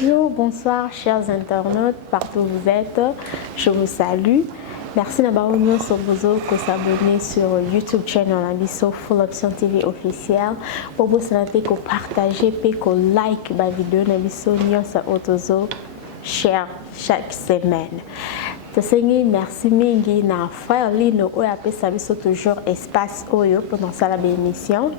Bonjour, bonsoir chers internautes, partout où vous êtes, je vous salue. Merci d'avoir nous sur vos s'abonner sur YouTube channel Abisso Full Option TV officiel. Pour vous souhaiter que partagez et que like la vidéo Abisso Nyonsa Otozo share chaque semaine. Merci mingi na frère Lino oyo apesa biso toujours espace oyo pendant ça la émission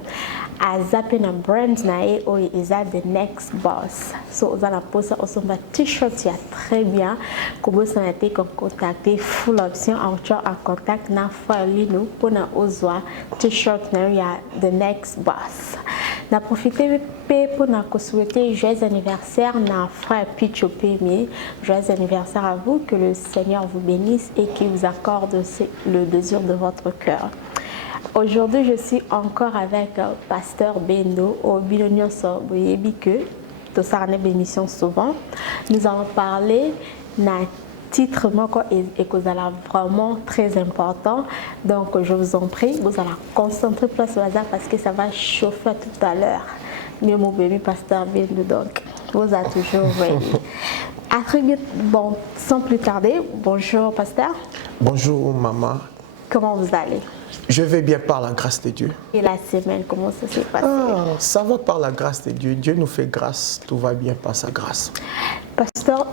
azape na brand na e oyo eza the next boss so oza na posa osomba t-shirt ya très bien kobosa na te contacter full option en contact na frère Lino pona ozwa t-shirt na ya the next boss na profiter pour nous souhaiter joyeux anniversaire na frère Picho Pemi. Joyeux anniversaire à vous, que le Seigneur vous bénisse et qu'il vous accorde le désir de votre cœur. Aujourd'hui, je suis encore avec Pasteur Bendo au Bilonio Soboyebike, de Sarane Bémission souvent. Nous allons parler d'un titre et que ça vraiment très important. Donc, je vous en prie, vous allez concentrer plus sur ça parce que ça va chauffer tout à l'heure. Mais mon bébé Pasteur Bendo, donc, vous êtes toujours ready. Bon, sans plus tarder, bonjour Pasteur. Bonjour maman. Comment vous allez? Je vais bien par la grâce de Dieu. Et la semaine, comment ça s'est passé? Ça va par la grâce de Dieu. Dieu nous fait grâce, tout va bien par sa grâce. Pasteur,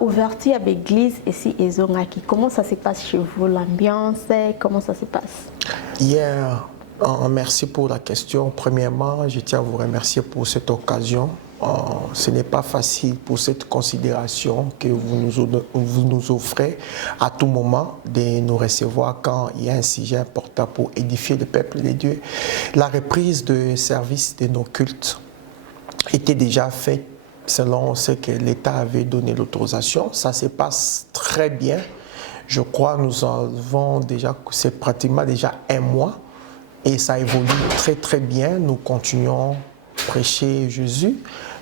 ouverture à l'église ici et Zongaki, comment ça se passe chez vous, l'ambiance, comment ça se passe? Hier, merci pour la question. Premièrement, je tiens à vous remercier pour cette occasion. Ce n'est pas facile pour cette considération que vous nous offrez à tout moment de nous recevoir quand il y a un sujet important pour édifier le peuple de Dieu. La reprise de service de nos cultes était déjà faite selon ce que l'État avait donné l'autorisation. Ça se passe très bien. Je crois que nous avons déjà, c'est pratiquement déjà un mois et ça évolue très très bien. Nous continuons à prêcher Jésus,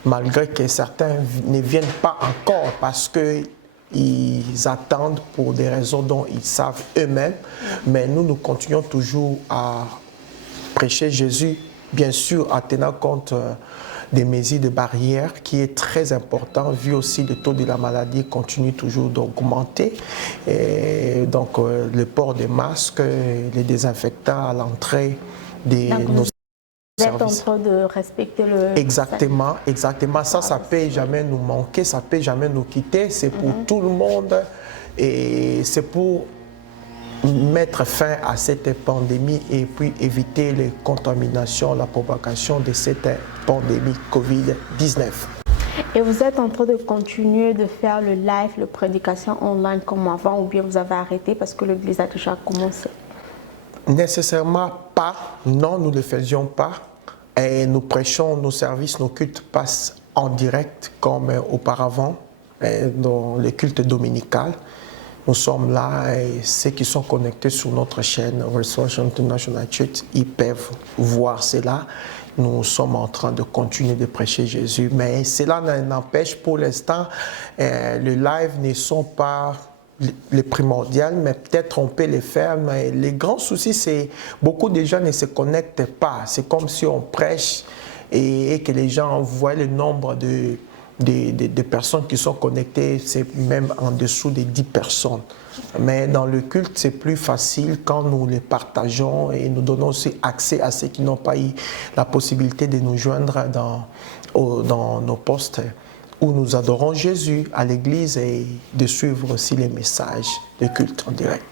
malgré que certains ne viennent pas encore parce qu'ils attendent pour des raisons dont ils savent eux-mêmes. Mais nous continuons toujours à prêcher Jésus, bien sûr en tenant compte des mesures de barrière qui est très important, vu aussi le taux de la maladie continue toujours d'augmenter. Donc le port des masques, les désinfectants à l'entrée de nos services. Vous êtes en train de respecter le... Exactement, exactement. Ça ne peut jamais nous manquer, ça ne peut jamais nous quitter. C'est pour tout le monde et c'est pour mettre fin à cette pandémie et puis éviter les contaminations, la propagation de cette pandémie Covid-19. Et vous êtes en train de continuer de faire le live, la prédication online comme avant, ou bien vous avez arrêté parce que l'église a déjà commencé? Nécessairement pas. Non, nous ne le faisions pas. Et nous prêchons, nos services, nos cultes passent en direct comme auparavant dans les cultes dominicales. Nous sommes là et ceux qui sont connectés sur notre chaîne Resurrection International Church, ils peuvent voir cela. Nous sommes en train de continuer de prêcher Jésus. Mais cela n'empêche pour l'instant, les lives ne sont pas les primordiales, mais peut-être on peut les faire. Mais les grands soucis, c'est beaucoup de gens ne se connectent pas. C'est comme si on prêche et que les gens voient le nombre de personnes qui sont connectées, c'est même en dessous de 10 personnes. Mais dans le culte, c'est plus facile quand nous les partageons et nous donnons aussi accès à ceux qui n'ont pas eu la possibilité de nous joindre dans nos postes où nous adorons Jésus à l'église et de suivre aussi les messages de culte en direct.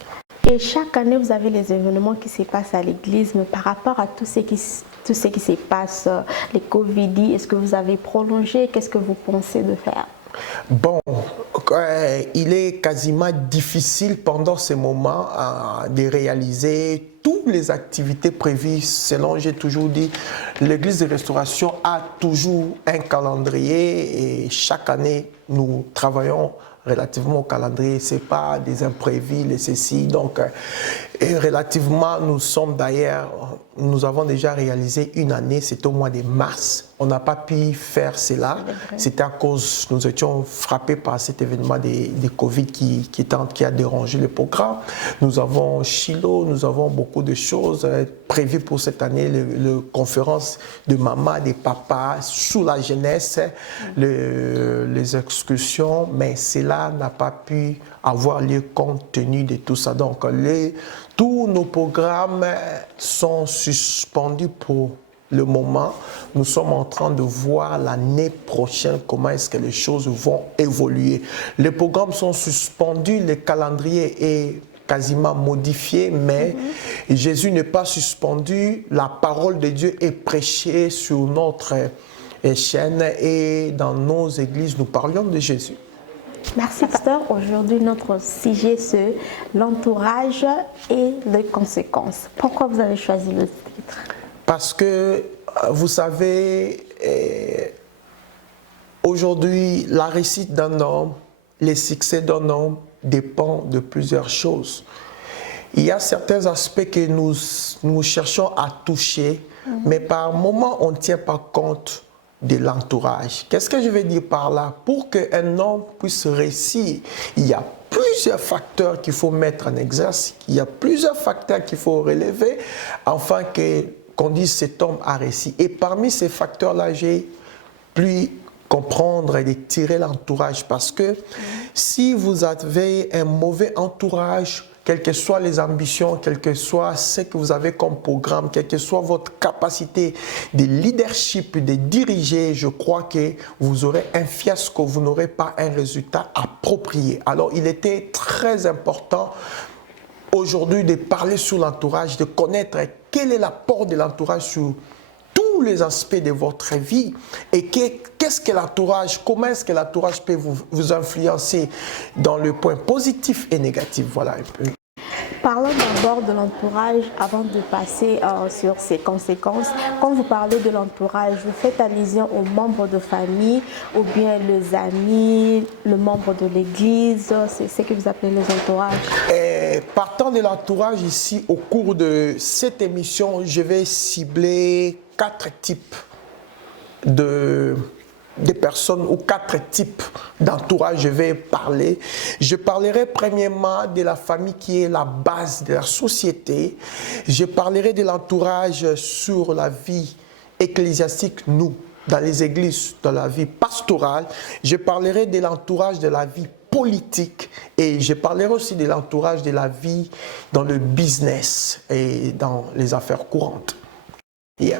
Et chaque année, vous avez les événements qui se passent à l'église, mais par rapport à tout ce qui se passe, les Covid, est-ce que vous avez prolongé? Qu'est-ce que vous pensez de faire? Bon, il est quasiment difficile pendant ce moment de réaliser toutes les activités prévues. Selon j'ai toujours dit, l'église de restauration a toujours un calendrier et chaque année, nous travaillons relativement au calendrier, ce n'est pas des imprévus, les ceci. Donc, et relativement, nous sommes d'ailleurs nous avons déjà réalisé une année, c'était au mois de mars. On n'a pas pu faire cela. C'était à cause, nous étions frappés par cet événement de Covid qui a dérangé le programme. Nous avons Shiloh, nous avons beaucoup de choses prévues pour cette année. Le conférence de maman, des papas, sous la jeunesse, les excursions, mais cela n'a pas pu avoir lieu compte tenu de tout ça. Donc, tous nos programmes sont suspendus pour le moment. Nous sommes en train de voir l'année prochaine comment est-ce que les choses vont évoluer. Les programmes sont suspendus, le calendrier est quasiment modifié, mais Jésus n'est pas suspendu. La parole de Dieu est prêchée sur notre chaîne et dans nos églises, nous parlions de Jésus. Merci, pasteur. Aujourd'hui, notre sujet, c'est l'entourage et les conséquences. Pourquoi vous avez choisi le titre? Parce que, vous savez, aujourd'hui, la réussite d'un homme, les succès d'un homme dépendent de plusieurs choses. Il y a certains aspects que nous cherchons à toucher, mais par moment, on ne tient pas compte de l'entourage. Qu'est-ce que je veux dire par là? Pour qu'un homme puisse réussir, il y a plusieurs facteurs qu'il faut mettre en exercice, il y a plusieurs facteurs qu'il faut relever afin qu'on dise cet homme a réussi. Et parmi ces facteurs-là, j'ai pu comprendre et de tirer l'entourage parce que si vous avez un mauvais entourage, quelles que soient les ambitions, quel que soit ce que vous avez comme programme, quelle que soit votre capacité de leadership, de diriger, je crois que vous aurez un fiasco, vous n'aurez pas un résultat approprié. Alors, il était très important aujourd'hui de parler sur l'entourage, de connaître quel est l'apport de l'entourage sur tous les aspects de votre vie et qu'est-ce que l'entourage, comment est-ce que l'entourage peut vous influencer dans le point positif et négatif. Voilà un peu. Parlons d'abord de l'entourage avant de passer sur ses conséquences. Quand vous parlez de l'entourage, vous faites allusion aux membres de famille ou bien les amis, le membre de l'église, c'est ce que vous appelez les entourages. Partant de l'entourage ici, au cours de cette émission, je vais cibler 4 types de personnes ou 4 types d'entourage. Je vais parler. Je parlerai premièrement de la famille qui est la base de la société. Je parlerai de l'entourage sur la vie ecclésiastique, nous, dans les églises, dans la vie pastorale. Je parlerai de l'entourage de la vie politique et je parlerai aussi de l'entourage de la vie dans le business et dans les affaires courantes. Yeah.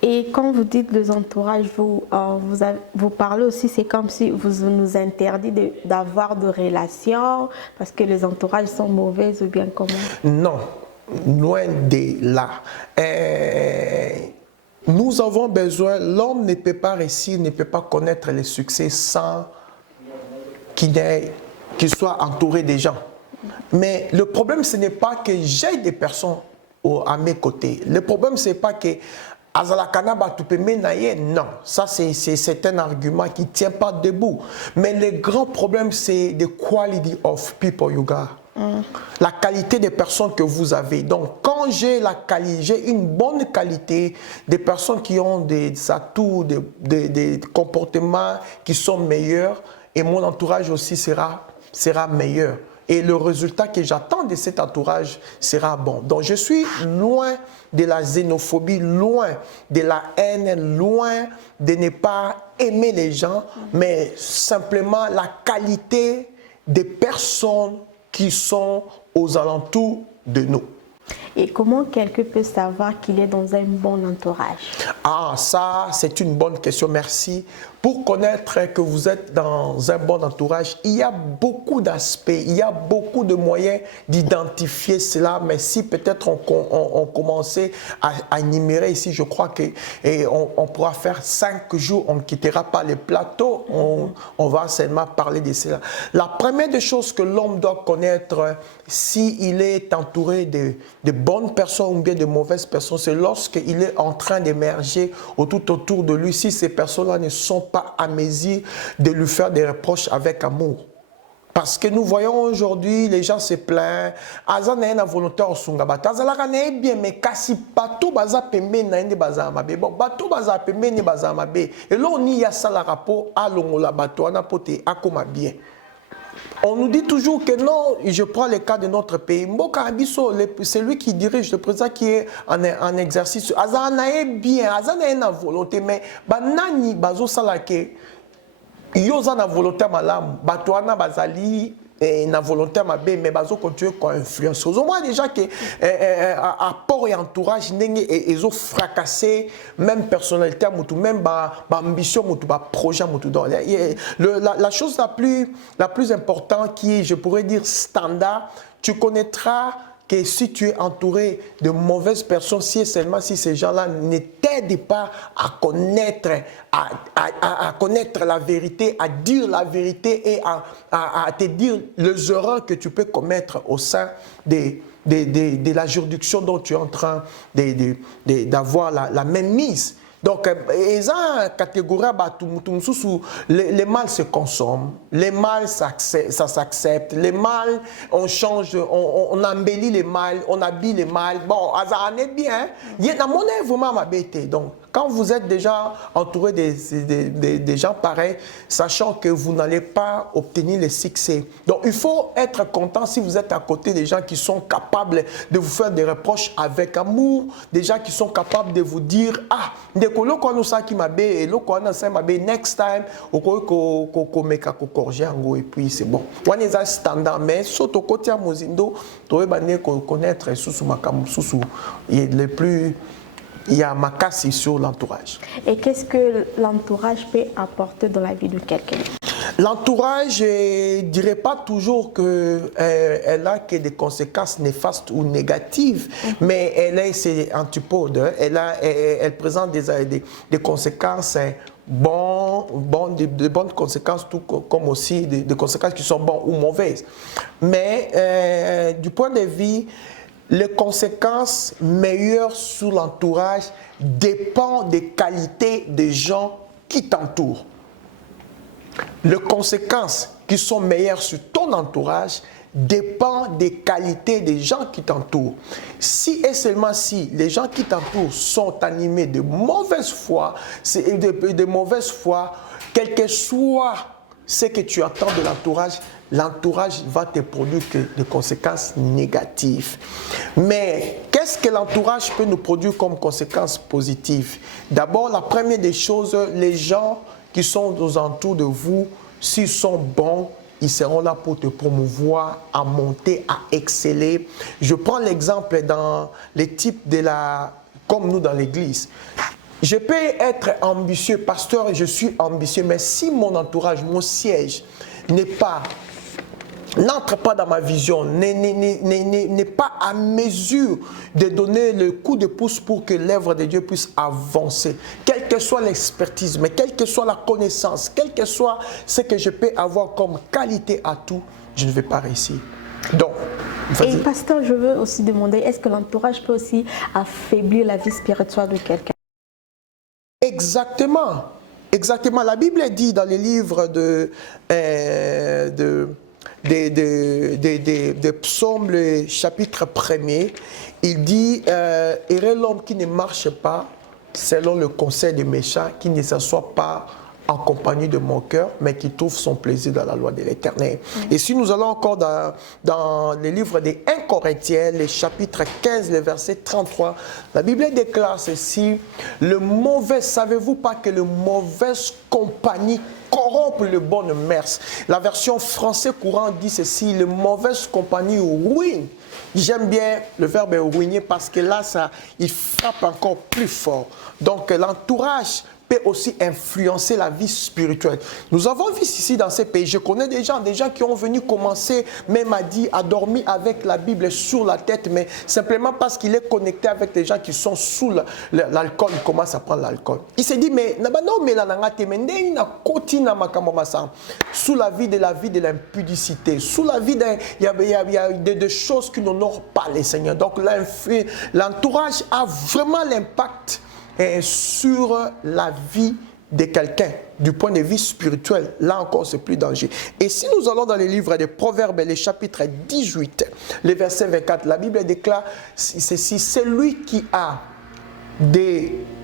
Et quand vous dites les entourages, vous parlez aussi, c'est comme si vous nous interdit d'avoir de relations parce que les entourages sont mauvais ou bien comment? Non, loin de là. Nous avons besoin, l'homme ne peut pas réussir, ne peut pas connaître le succès sans qu'il soit entouré des gens. Mais le problème, ce n'est pas que j'ai des personnes à mes côtés. Le problème, ce n'est pas que non, ça c'est un argument qui ne tient pas debout. Mais le grand problème, c'est the quality of people you got. La qualité des personnes que vous avez. Donc, quand j'ai une bonne qualité, des personnes qui ont des atouts, des comportements qui sont meilleurs, et mon entourage aussi sera meilleur. Et le résultat que j'attends de cet entourage sera bon. Donc, je suis loin de la xénophobie, loin de la haine, loin de ne pas aimer les gens, mais simplement la qualité des personnes qui sont aux alentours de nous. Et comment quelqu'un peut savoir qu'il est dans un bon entourage? Ah, ça, c'est une bonne question, merci. Pour connaître que vous êtes dans un bon entourage, il y a beaucoup d'aspects, il y a beaucoup de moyens d'identifier cela, mais si peut-être on commençait à énumérer ici, je crois qu'on pourra faire 5 jours, on ne quittera pas les plateaux, on va seulement parler de cela. La première des choses que l'homme doit connaître, s'il est entouré de bonnes personnes ou bien de mauvaises personnes, c'est lorsqu'il est en train d'émerger tout autour de lui, si ces personnes-là ne sont pas à mesure de lui faire des reproches avec amour. Parce que nous voyons aujourd'hui, les gens se plaignent. Azana na volontaire au Sungabata. Azalaka na bien, mais kasi bateau baza pembe na ende baza mabe. Bon, bateau baza pembe ne baza mabe. Et là, on y a ça la rapport à l'ongola bateau, on a poté à comme bien. On nous dit toujours que non, je prends le cas de notre pays. Mboka Abisso, c'est lui qui dirige, le président qui est en exercice. Azana est bien, Azana est na volonté, mais banani bazo salake. Yoza na volonté malam, batoana bazali na volonté mabe, mais bazo continuer comme influence. Au moins déjà que apport et entourage n'engé et ont fracassé même personnalité mutu, même ambition mutu, projet mutu. La chose la plus importante qui est, je pourrais dire standard, tu connaîtras que si tu es entouré de mauvaises personnes, si seulement si ces gens-là ne t'aident pas à connaître, à connaître la vérité, à dire la vérité et à te dire les erreurs que tu peux commettre au sein de la juridiction dont tu es en train d'avoir la même mise. Donc, les catégories, les mal se consomment, les mal ça s'accepte, les mal on change, on embellit les mal, on habille les mal. Bon, ça en est bien. Il y a vraiment ma bête. Donc, quand vous êtes déjà entouré des gens pareils, sachant que vous n'allez pas obtenir le succès. Donc, il faut être content si vous êtes à côté des gens qui sont capables de vous faire des reproches avec amour, des gens qui sont capables de vous dire « Ah, next time, et puis c'est bon. » On est un standard, mais surtout côté à Mozindo, tu vas connaître les plus... Il y a ma casse sur l'entourage. Et qu'est-ce que l'entourage peut apporter dans la vie de quelqu'un? L'entourage, je ne dirais pas toujours qu'elle a que des conséquences néfastes ou négatives, mais elle a ses antipodes. Elle présente des conséquences de bonnes conséquences, tout comme aussi des conséquences qui sont bonnes ou mauvaises. Mais du point de vue, les conséquences meilleures sur l'entourage dépendent des qualités des gens qui t'entourent. Les conséquences qui sont meilleures sur ton entourage dépendent des qualités des gens qui t'entourent. Si et seulement si les gens qui t'entourent sont animés de mauvaise foi, quel que soit ce que tu attends de l'entourage va te produire que des conséquences négatives. Mais qu'est-ce que l'entourage peut nous produire comme conséquences positives? D'abord, la première des choses, les gens qui sont aux alentours de vous, s'ils sont bons, ils seront là pour te promouvoir, à monter, à exceller. Je prends l'exemple dans les types comme nous dans l'église. Je peux être ambitieux, pasteur, je suis ambitieux, mais si mon entourage, mon siège n'entre pas dans ma vision, n'est pas à mesure de donner le coup de pouce pour que l'œuvre de Dieu puisse avancer. Quelle que soit l'expertise, mais quelle que soit la connaissance, quel que soit ce que je peux avoir comme qualité à tout, je ne vais pas réussir. Donc, et pasteur, je veux aussi demander, est-ce que l'entourage peut aussi affaiblir la vie spirituelle de quelqu'un? Exactement. Exactement. La Bible dit dans les livres des psaumes, le chapitre 1er, il dit heureux l'homme qui ne marche pas selon le conseil des méchants, qui ne s'assoit pas en compagnie de mon cœur, mais qui trouve son plaisir dans la loi de l'Éternel. Et si nous allons encore dans le livre des 1 Corinthiens, le chapitre 15, le verset 33, la Bible déclare ceci: savez-vous pas que le mauvaise compagnie corrompt le bonne mœurs? La version français courant dit ceci: le mauvaise compagnie ruine. J'aime bien le verbe ruiner parce que là, il frappe encore plus fort. Donc l'entourage peut aussi influencer la vie spirituelle. Nous avons vu ici dans ces pays, je connais des gens qui ont venu commencer, même à dormir avec la Bible sur la tête, mais simplement parce qu'il est connecté avec des gens qui sont sous l'alcool, il commence à prendre l'alcool. Il s'est dit, mais sous la vie de l'impudicité, sous la vie il y a des choses qui n'honorent pas les Seigneurs. Donc l'entourage a vraiment l'impact sur la vie de quelqu'un du point de vue spirituel, là encore c'est plus dangereux. Et si nous allons dans les livres des Proverbes, les chapitres 18, les versets 24, la Bible déclare ceci: c'est lui qui a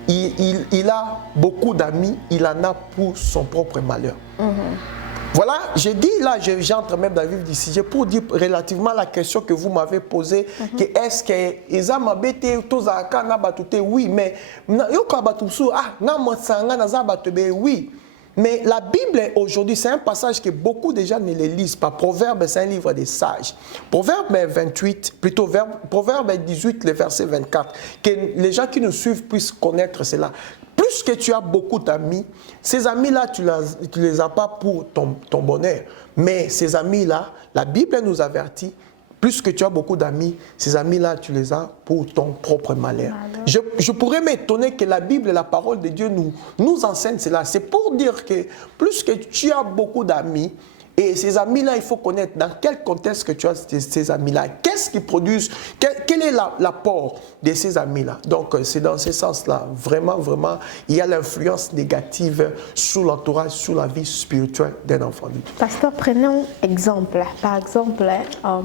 il a beaucoup d'amis, il en a pour son propre malheur. Voilà, j'ai dit là, j'entre même dans le vif du sujet pour dire relativement à la question que vous m'avez posée, que est-ce que ils ont m'embêté tous à quand oui, mais oui. Mais la Bible aujourd'hui, c'est un passage que beaucoup de gens ne le lisent pas. Proverbe, c'est un livre des sages. Proverbe 28, plutôt Proverbe 18, le verset 24, que les gens qui nous suivent puissent connaître cela. Plus que tu as beaucoup d'amis, ces amis-là, tu ne les as pas pour ton bonheur. Mais ces amis-là, la Bible nous avertit, plus que tu as beaucoup d'amis, ces amis-là, tu les as pour ton propre malheur. Je pourrais m'étonner que la Bible, la parole de Dieu nous enseigne cela. C'est pour dire que plus que tu as beaucoup d'amis, et ces amis-là, il faut connaître dans quel contexte que tu as ces amis-là. Qu'est-ce qu'ils produisent? Quel est l'apport de ces amis-là? Donc, c'est dans ce sens-là. Vraiment, vraiment, il y a l'influence négative sur l'entourage, sur la vie spirituelle d'un enfant de Dieu. Pasteur, prenons exemple. Par exemple,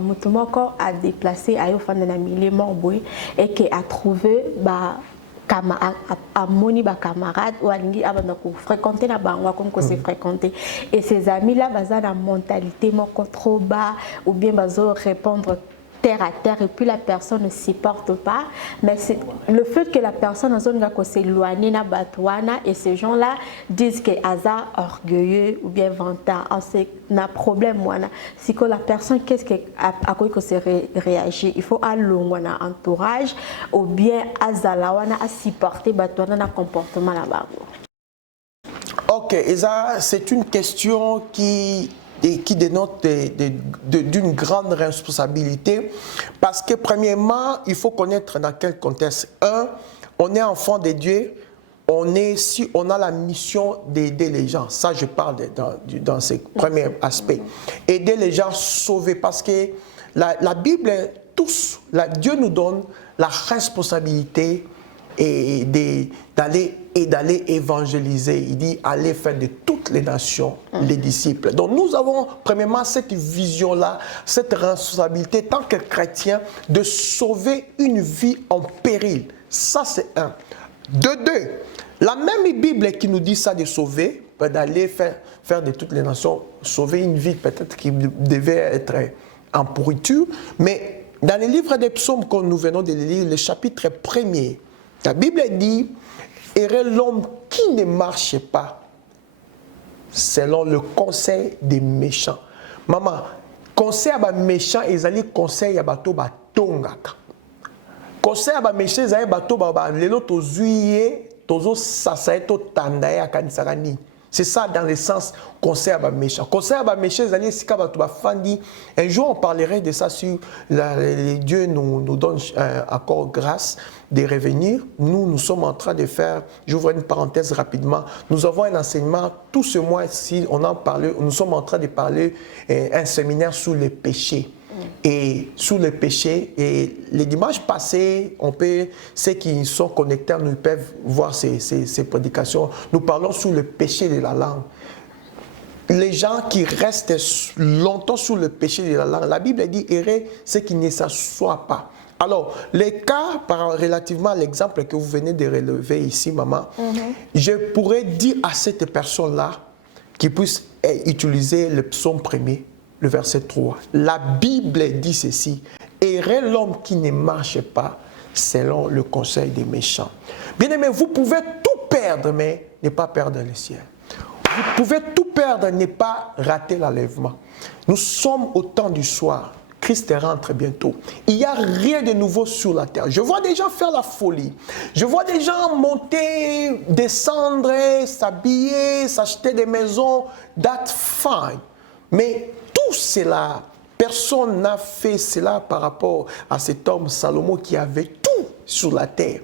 Mutumoko a déplacé à Yofananamile Morboué et qui a trouvé à moni ba camarade ou alingi abanda ko fréquenter na bango comme que c'est fréquenter et ces amis là baza la mentalité moko trop bas ou bien bazo répondre terre à terre et puis la personne ne supporte pas, mais c'est le fait que la personne en zone ko s'éloigner na batouana et ces gens là disent que hasard orgueilleux ou bien vantard, c'est un problème wana si que la personne qu'est-ce que à quoi que c'est réagir, il faut alongwana entourage ou bien azalawana à supporter batouana na comportement là-bas. OK, et ça c'est une question qui dénote d'une grande responsabilité parce que premièrement, il faut connaître dans quel contexte. On est enfant de Dieu, si on a la mission d'aider les gens. Ça, je parle dans ce premier aspect. Aider les gens sauvés parce que la Bible, Dieu nous donne la responsabilité d'aller évangéliser. Il dit aller faire de toutes les nations les disciples. Donc nous avons premièrement cette vision-là, cette responsabilité tant que chrétien de sauver une vie en péril. Ça c'est un. De deux, la même Bible qui nous dit ça de sauver, d'aller faire de toutes les nations, sauver une vie peut-être qui devait être en pourriture, mais dans les livres des psaumes que nous venons de lire, le chapitre 1er, la Bible dit « Heureux l'homme qui ne marche pas selon le conseil des méchants. » Maman, conseil à les méchants, ils allaient conseil à bateau tongaka. Conseil à les méchants, ils allaient bateau lelo tozuye tozo sasaye to tandaye akanisarani. C'est ça dans le sens conseil à méchant. Conseil à méchant, les années fandi. Un jour, on parlerait de ça sur Dieu nous donne encore grâce de revenir. Nous sommes en train de faire, j'ouvre une parenthèse rapidement, nous avons un enseignement, tout ce mois-ci, nous sommes en train de parler un séminaire sur le péché. Et sous le péché, et les dimanches passés, ceux qui sont connectés, nous peuvent voir ces prédications. Nous parlons sur le péché de la langue. Les gens qui restent longtemps sur le péché de la langue, la Bible dit errer, c'est qu'ils ne s'assoient pas. Alors, les cas, relativement à l'exemple que vous venez de relever ici, maman, je pourrais dire à cette personne-là qui puisse utiliser le psaume 1er, le verset 3. La Bible dit ceci: heureux l'homme qui ne marche pas selon le conseil des méchants. Bien-aimé, vous pouvez tout perdre, mais ne pas perdre le ciel. Vous pouvez tout perdre, ne pas rater l'enlèvement. Nous sommes au temps du soir. Christ rentre bientôt. Il n'y a rien de nouveau sur la terre. Je vois des gens faire la folie. Je vois des gens monter, descendre, s'habiller, s'acheter des maisons. That's fine. Mais tout cela, personne n'a fait cela par rapport à cet homme Salomon qui avait tout sur la terre.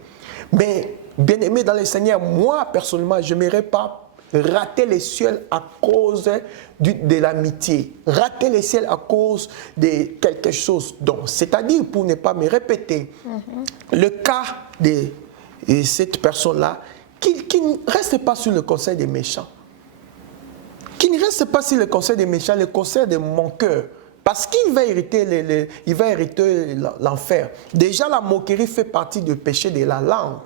Mais bien aimé dans le Seigneur, moi personnellement, je n'aimerais pas rater les cieux à cause de l'amitié, rater les cieux à cause de quelque chose. Donc, c'est-à-dire, pour ne pas me répéter, le cas de cette personne-là qui ne reste pas sur le conseil des méchants. Qui ne reste pas sur le conseil des méchants, le conseil de mon cœur. Parce qu'il va hériter l'enfer. Déjà, la moquerie fait partie du péché de la langue.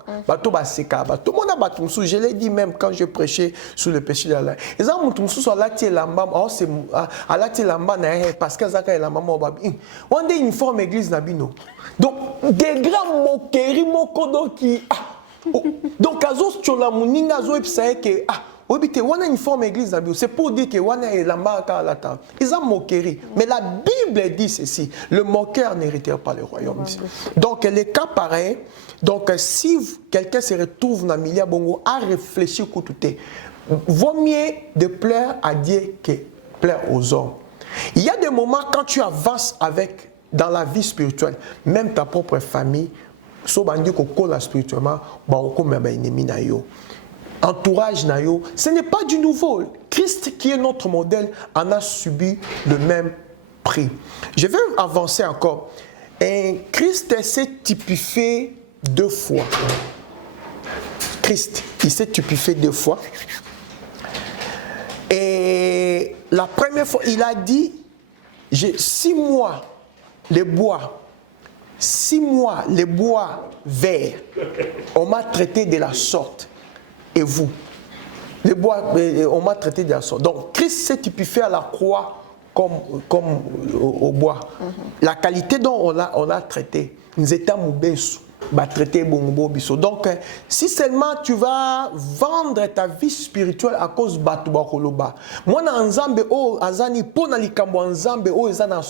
Je l'ai dit même quand je prêchais sur le péché de la langue. Parce que on est une forme église. Donc, des grands moqueries, donc, une forme église, c'est pour dire que ils ont moquerie. Mais la Bible dit ceci, le moqueur n'héritera pas le royaume. Donc, les cas pareils, donc si quelqu'un se retrouve dans le milieu bongo à réfléchir, vaut mieux de plaire à Dieu que plaire aux hommes. Il y a des moments quand tu avances dans la vie spirituelle, même ta propre famille, spirituellement, entourage nayo, ce n'est pas du nouveau. Christ qui est notre modèle en a subi le même prix. Je vais avancer encore. Et Christ s'est typifié 2 fois. Christ, il s'est typifié 2 fois. Et la première fois, il a dit, 6 mois les bois, 6 mois les bois verts, on m'a traité de la sorte. Et vous, les bois, on m'a traité de la sorte. Donc, Christ s'est typifié à la croix comme au bois. La qualité dont on l'a traité, nous étions moubesou. Donc, si seulement tu vas vendre ta vie spirituelle à cause de Batouba Koloba, moi, Nzambe, oh, Azani, Pona Likambo, Nzambe, oh, Ezana,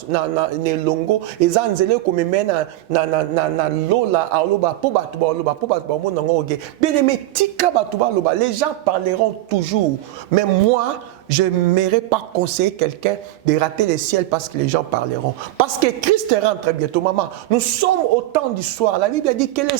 Nelongo, Ezanzele, comme mena, na Lola, Aloba, Po Batouba, Aloba, Po Batouba, Monangoge. Bien aimé, Tika Batouba, Aloba, les gens parleront toujours. Mais moi, je n'aimerais pas conseiller quelqu'un de rater le ciel parce que les gens parleront. Parce que Christ rentre bientôt, maman. Nous sommes au temps du soir. La Bible dit quel est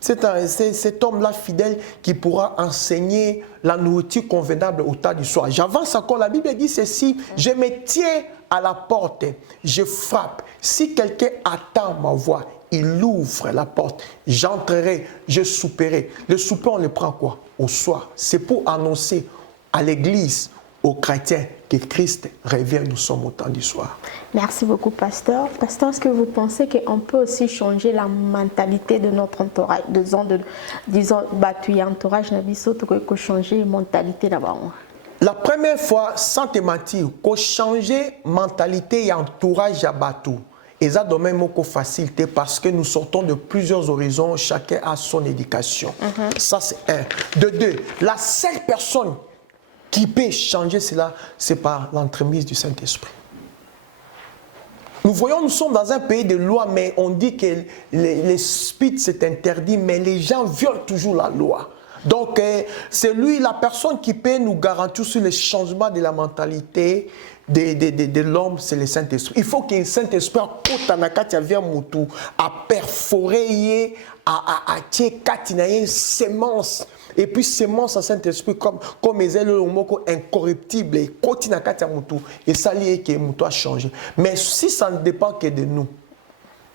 cet homme-là fidèle qui pourra enseigner la nourriture convenable au temps du soir. J'avance encore. La Bible dit ceci. Je me tiens à la porte. Je frappe. Si quelqu'un attend ma voix, il ouvre la porte. J'entrerai, je souperai. Le souper, on le prend quoi? Au soir. C'est pour annoncer à l'Église, aux chrétiens, que Christ revient, nous sommes au temps du soir. Merci beaucoup, pasteur. Pasteur, est-ce que vous pensez qu'on peut aussi changer la mentalité de notre entourage, disons, entourage, qu'on changer la mentalité d'abord? La première fois, sans te mentir, qu'on changer mentalité et entourage à Batou. Et ça donne même beaucoup facilité parce que nous sortons de plusieurs horizons, chacun a son éducation. Ça, c'est un. De 2, la seule personne qui peut changer cela, c'est par l'entremise du Saint-Esprit. Nous voyons, nous sommes dans un pays de loi, mais on dit que les speed c'est interdit, mais les gens violent toujours la loi. Donc, c'est lui, la personne qui peut nous garantir sur le changement de la mentalité de l'homme, c'est le Saint-Esprit. Il faut que le Saint-Esprit a perforé, a tiré sémence. Et puis sémence à Saint-Esprit comme les ailes incorruptibles. Et ça lié que Moutou a changé. Mais si ça ne dépend que de nous,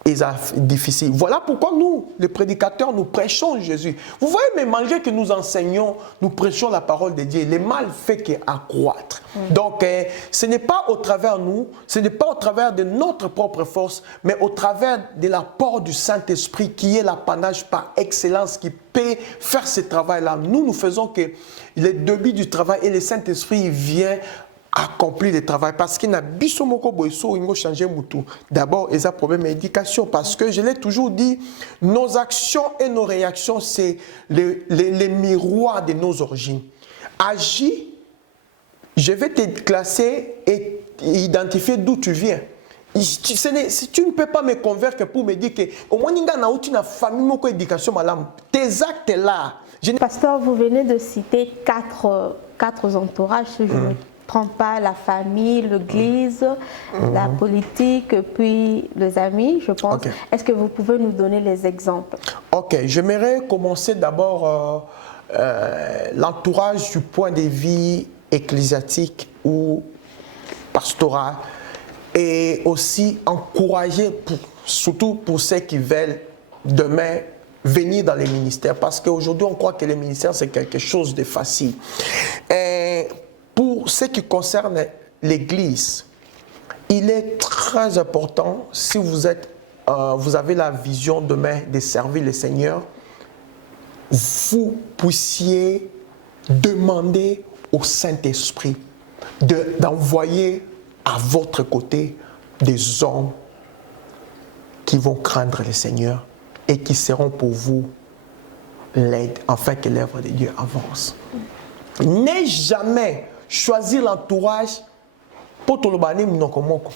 c'est difficile. Voilà pourquoi nous, les prédicateurs, nous prêchons Jésus. Vous voyez, mais malgré que nous enseignons, nous prêchons la parole de Dieu, le mal fait qu'accroître. Donc, ce n'est pas au travers de nous, ce n'est pas au travers de notre propre force, mais au travers de l'apport du Saint-Esprit qui est l'apanage par excellence qui peut faire ce travail-là. Nous faisons que le début du travail et le Saint-Esprit vient accomplir le travail parce qu'il n'a pas changé tout. D'abord, il y a un problème d'éducation parce que je l'ai toujours dit, nos actions et nos réactions, c'est les miroirs de nos origines. Agis, je vais te classer et identifier d'où tu viens. Si tu ne peux pas me convaincre pour me dire que au moins il y a une famille qui a une éducation, tes actes là. Pasteur, vous venez de citer quatre entourages, si je me trompe pas, la famille, l'église, la politique, puis les amis, je pense. Okay. Est-ce que vous pouvez nous donner les exemples? Ok, j'aimerais commencer d'abord l'entourage du point de vue ecclésiastique ou pastoral et aussi encourager, surtout pour ceux qui veulent demain venir dans les ministères, parce qu'aujourd'hui on croit que les ministères c'est quelque chose de facile. Et pour ce qui concerne l'Église, il est très important, si vous avez la vision demain de servir le Seigneur, vous puissiez demander au Saint-Esprit d'envoyer à votre côté des hommes qui vont craindre le Seigneur et qui seront pour vous l'aide afin que l'œuvre de Dieu avance. Ne jamais choisir l'entourage pour tout le bani mnokomoko.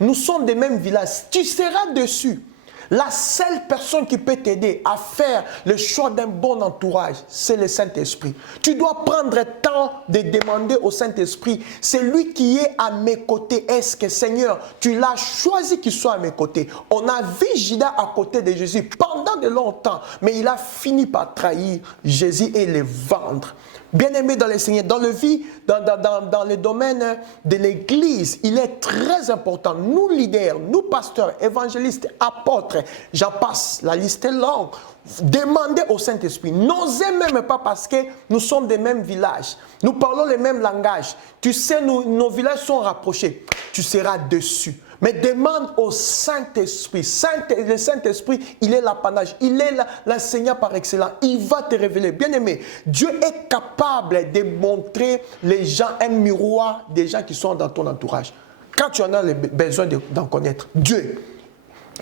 Nous sommes des mêmes villages. Tu seras dessus. La seule personne qui peut t'aider à faire le choix d'un bon entourage, c'est le Saint-Esprit. Tu dois prendre le temps de demander au Saint-Esprit, c'est lui qui est à mes côtés. Est-ce que Seigneur, tu l'as choisi qu'il soit à mes côtés? On a vu Judas à côté de Jésus pendant de longtemps, mais il a fini par trahir Jésus et le vendre. Bien-aimé dans le Seigneur, dans le domaine de l'Église, il est très important, nous leaders, nous pasteurs, évangélistes, apôtres, j'en passe, la liste est longue, demandez au Saint-Esprit, n'osez même pas parce que nous sommes des mêmes villages, nous parlons le même langage, tu sais, nos villages sont rapprochés, tu seras dessus. Mais demande au Saint-Esprit. Le Saint-Esprit, il est l'apanage. Il est l'enseignant par excellence. Il va te révéler. Bien-aimé, Dieu est capable de montrer les gens un miroir des gens qui sont dans ton entourage. Quand tu en as besoin d'en connaître, Dieu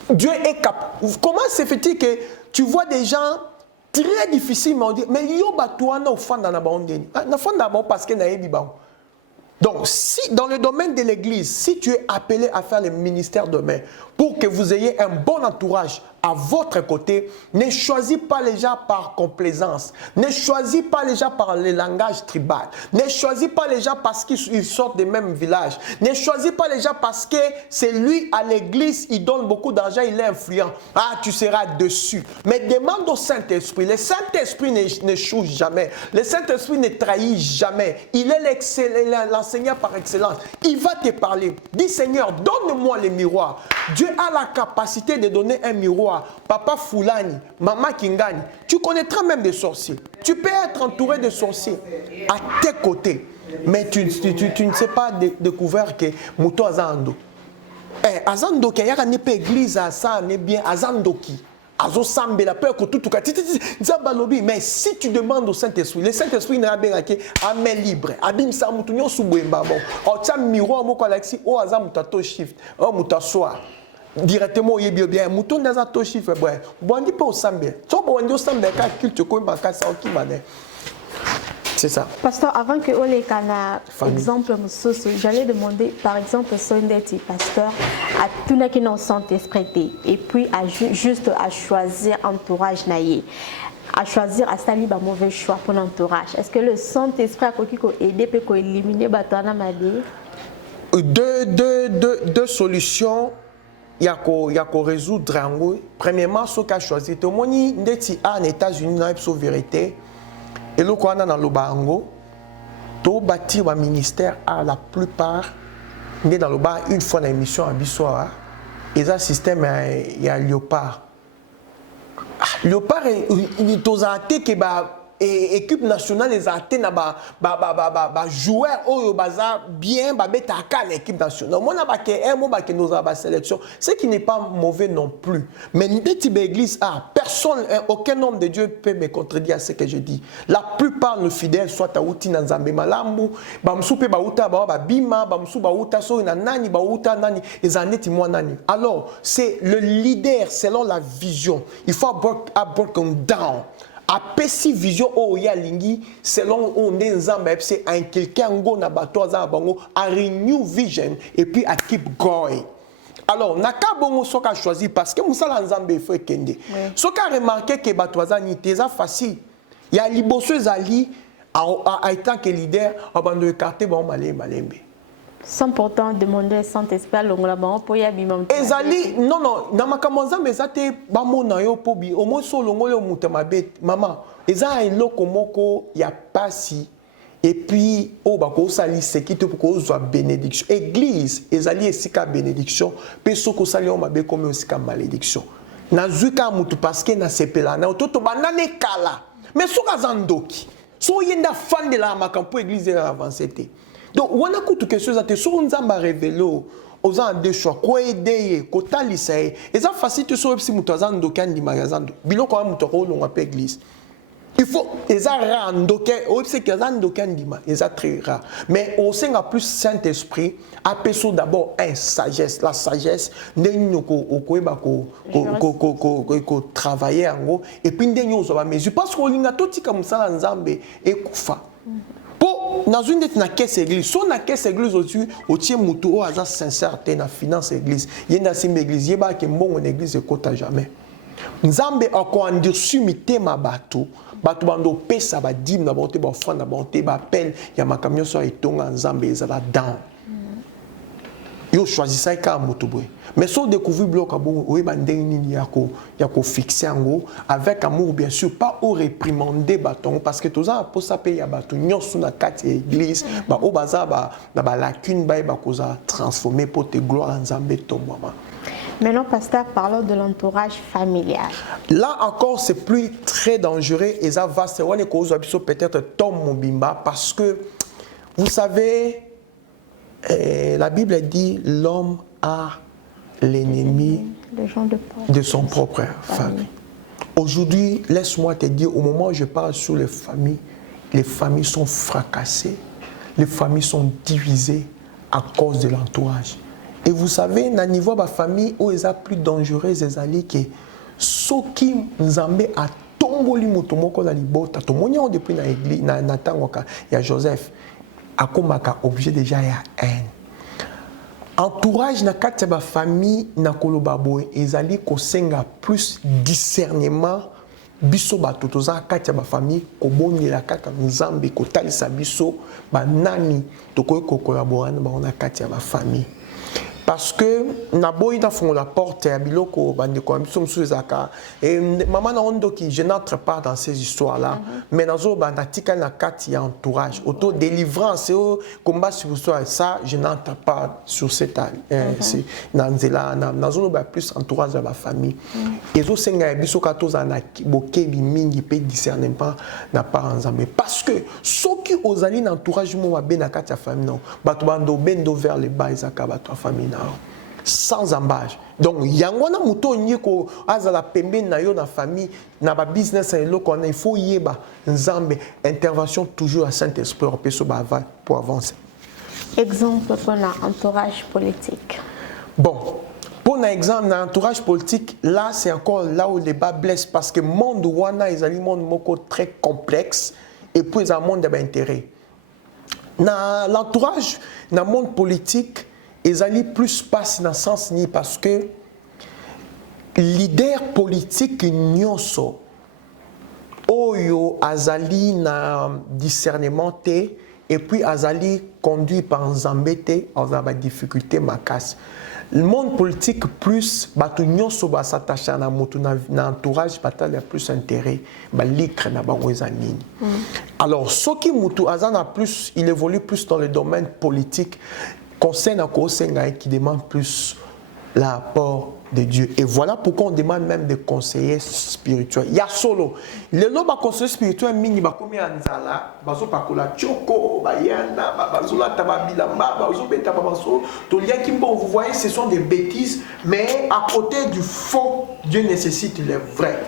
est capable. Comment se fait-il que tu vois des gens très difficiles, mais yo batouana au fond dans la bande. Na fond d'abord parce que na yebi ba. Donc, si dans le domaine de l'Église, si tu es appelé à faire le ministère demain, pour que vous ayez un bon entourage à votre côté, ne choisis pas les gens par complaisance, ne choisis pas les gens par le langage tribal, ne choisis pas les gens parce qu'ils sortent des mêmes villages, ne choisis pas les gens parce que c'est lui à l'église, il donne beaucoup d'argent, il est influent. Ah, tu seras dessus. Mais demande au Saint-Esprit. Le Saint-Esprit n'échoue jamais. Le Saint-Esprit ne trahit jamais. Il est l'enseignant par excellence. Il va te parler. Dis Seigneur, donne-moi les miroirs. Dieu a la capacité de donner un miroir. Papa Foulani, Maman Kingani, tu connaîtras même des sorciers. Tu peux être entouré de sorciers à tes côtés. Mais tu ne sais pas découvrir que Mouto Azando. Azando qui a une église à ça, n'est bien Azando qui. Mais si tu demandes au Saint-Esprit, le Saint-Esprit n'a pas été à main libre. Abim sa moutonio sous boembabo. Au tcham miroir mo galaxie au azam mutato shift. Oh mutasoa. Directement au bien mouton dans un to shift. Bon dit pas au sambe. Tu vois bon dit au sambe quand culte ko mba kasa o kimane. C'est ça. Pasteur, avant que Ole Kana, exemple, j'allais demander, par exemple, Sondeti, pasteur, à tout le qui n'en sont esprit et puis juste à choisir entourage naïe, à choisir à salir un mauvais choix pour l'entourage. Est-ce que le Saint-Esprit a aidé pour éliminer Batana Madi? Deux solutions. Il y a qu'à résoudre. Premièrement, ce qu'a choisi, tout le monde est en États-Unis, dans la vérité. Et le Kwana dans le Bango, tout bâti un ministère à la plupart, né dans le bas une fois dans l'émission à Bissoa, et ça système il y a Léopard. Léopard est aux athées qui équipe nationale les athées na joueur au bazar bien betaka l'équipe nationale. Moi na un mot que nous avons sélection, ce qui n'est pas mauvais non plus. Mais une église personne, aucun homme de Dieu peut me contredire à ce que je dis. La plupart de nos fidèles soit à outi na nzambe malambu, bamsupe ba uta ba bima, bamsu ba uta so na nani ba uta nani ezaneti moi nani. Alors, c'est le leader selon la vision. Il faut broken down. A pesi vision o ya lingi selon on est c'est un quelqu'un go na bato za bango a renew vision et puis a keep going. Alors naka bongo soka choisi parce que musala nzambe faut kende. Soka remarqué que bato za ni teza facile. Il y a liboso zali a étant que leader abando écarter bon malembe. Sans pourtant demander Saint-Esprit l'onglaban pour y abîmer. Ezali non na makamanza mezate bamona yo pobi au moins so longole mutamabe maman eza eloko moko ya pasi et puis oh bako sali sekite pour ko zo bénédiction église ezali esika bénédiction pe soko sali o mabe comme esika malédiction na zuka mutu parce que na sepela na toto banane kala mais soka zandoki so yenda fan de la makampo église avancée té donc wana kutu quelque chose ate so nzamba révélo aux ans de choix ko aider ko talisa et ça facile so si mutu azandoki andi magazando biloko ya mutu ko longa pe église. Il faut, ils ont rendoké, c'est qu'ils ont rendoké ndima, ils ont très rare. Mais au sein de plus Saint-Esprit, appelons d'abord un sagesse, la sagesse, nous travailler en gros, et puis nous avons mesure parce qu'on a tout comme ça en Zambie et Koufa. Pour dans une des caisse église, son na caisse église au-dessus, au tien moutou, au hasard sincère, t'es na finance église, y a une sim église, y a pas qui bon en église et côté jamais. Nzambe encore en dessus mité ma bateau. Bato bando pesa ba dim na bonté ba offrande na bonté ba appel ya makamyo so etonga nzambe ezala down. Yo choisissez ka moto boy. Mais so découvrir bloc abo oui ba ndenge ni yako fixer ngo avec amour bien sûr pas au réprimander baton parce que tous ça pour ça payer ya bato nyonso na kati église ba o baza ba lacune ba koza transformer pour te gloire nzambe to mama. Maintenant, pasteur, parlons de l'entourage familial. Là encore, c'est plus très dangereux et ça va, c'est peut-être Tom Mobimba parce que, vous savez, la Bible dit l'homme a l'ennemi de son propre famille. Aujourd'hui, laisse-moi te dire, au moment où je parle sur les familles sont fracassées, les familles sont divisées à cause de l'entourage. Et vous savez, dans le niveau de la famille, où ils sont plus dangereux, ils ont dit que ceux qui Nzambe a tomboli motomoko na libota, to monyo depuis na église, na tangoka, il y a Joseph, a komaka objet déjà il y a haine. Entourage na kati ba famille na koloba boy, ils allaient ko senga plus discernement biso bato toza kati ba famille ko bonyela kaka Nzambe ko talisa biso ba nani to ko collaborer na ba kati ba famille. Parce que naboyi na fond la porte ya biloko bande ko ambiso sous ezaka et maman na ondo qui je n'entre pas dans ces histoires là mais nazo banda tika na kati ya entourage auto délivrance et combat sur ça je n'entre pas sur cette nanzela nazo ba plus entourage de la famille ezo senga biso katoza na bokebi mingi pe discernement na parents mais parce que ceux qui ozali na entourage mo ba na kati ya famille non bato bando bendo vers les bas ezaka bato famille sans embâche. Donc, yangwana muto nyeko azala pembe na yo na famille na ba business et loko il faut yeba nzambe intervention toujours à Saint-Esprit pour avancer. Exemple pour l'entourage politique. Bon, pour un exemple dans l'entourage politique, là c'est encore là où les bas blessent parce que monde wana est un monde moko très complexe et puis un monde d'intérêt. Dans l'entourage dans le monde politique ils allaient plus passer dans le sens ni parce que leader politique nyonso oyo azali na discernement et puis azali conduit par Nzambete en a difficulté makas. Le monde politique plus bato nyonso ba s'attacher na moto na entourage batal plus intérêt ba likre na bango ezanini. Alors ce qui mutu azana plus il évolue plus dans le domaine politique. Conseil na kosenga qui demande plus l'apport de Dieu. Et voilà pourquoi on demande même des conseillers spirituels. Il y a solo. Les lots ba conseillers spirituels mini ba komi anzala, bazo pakola choko, ba yanda, bazo la tababilamba, bazo beta bazo. To lien qui bon vous voyez ce sont des bêtises mais à côté du faux Dieu nécessite les vrais.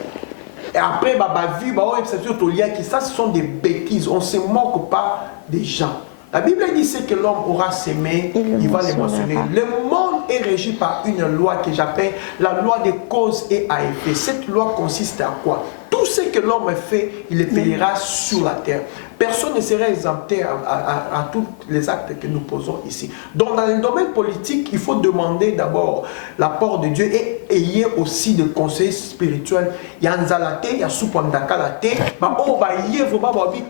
Et après ba vie ba c'est surtout lien qui ça ce sont des bêtises, on se moque pas des gens. La Bible dit que l'homme aura semé, il va les moissonner. Le monde est régi par une loi que j'appelle la loi des causes et à effet. Cette loi consiste à quoi? Tout ce que l'homme fait, il le payera sur la terre. Personne ne serait exempté à tous les actes que nous posons ici. Donc dans le domaine politique, il faut demander d'abord l'apport de Dieu et ayez aussi des conseils spirituels. Il y a Nzalate, il y a Soupandakalate,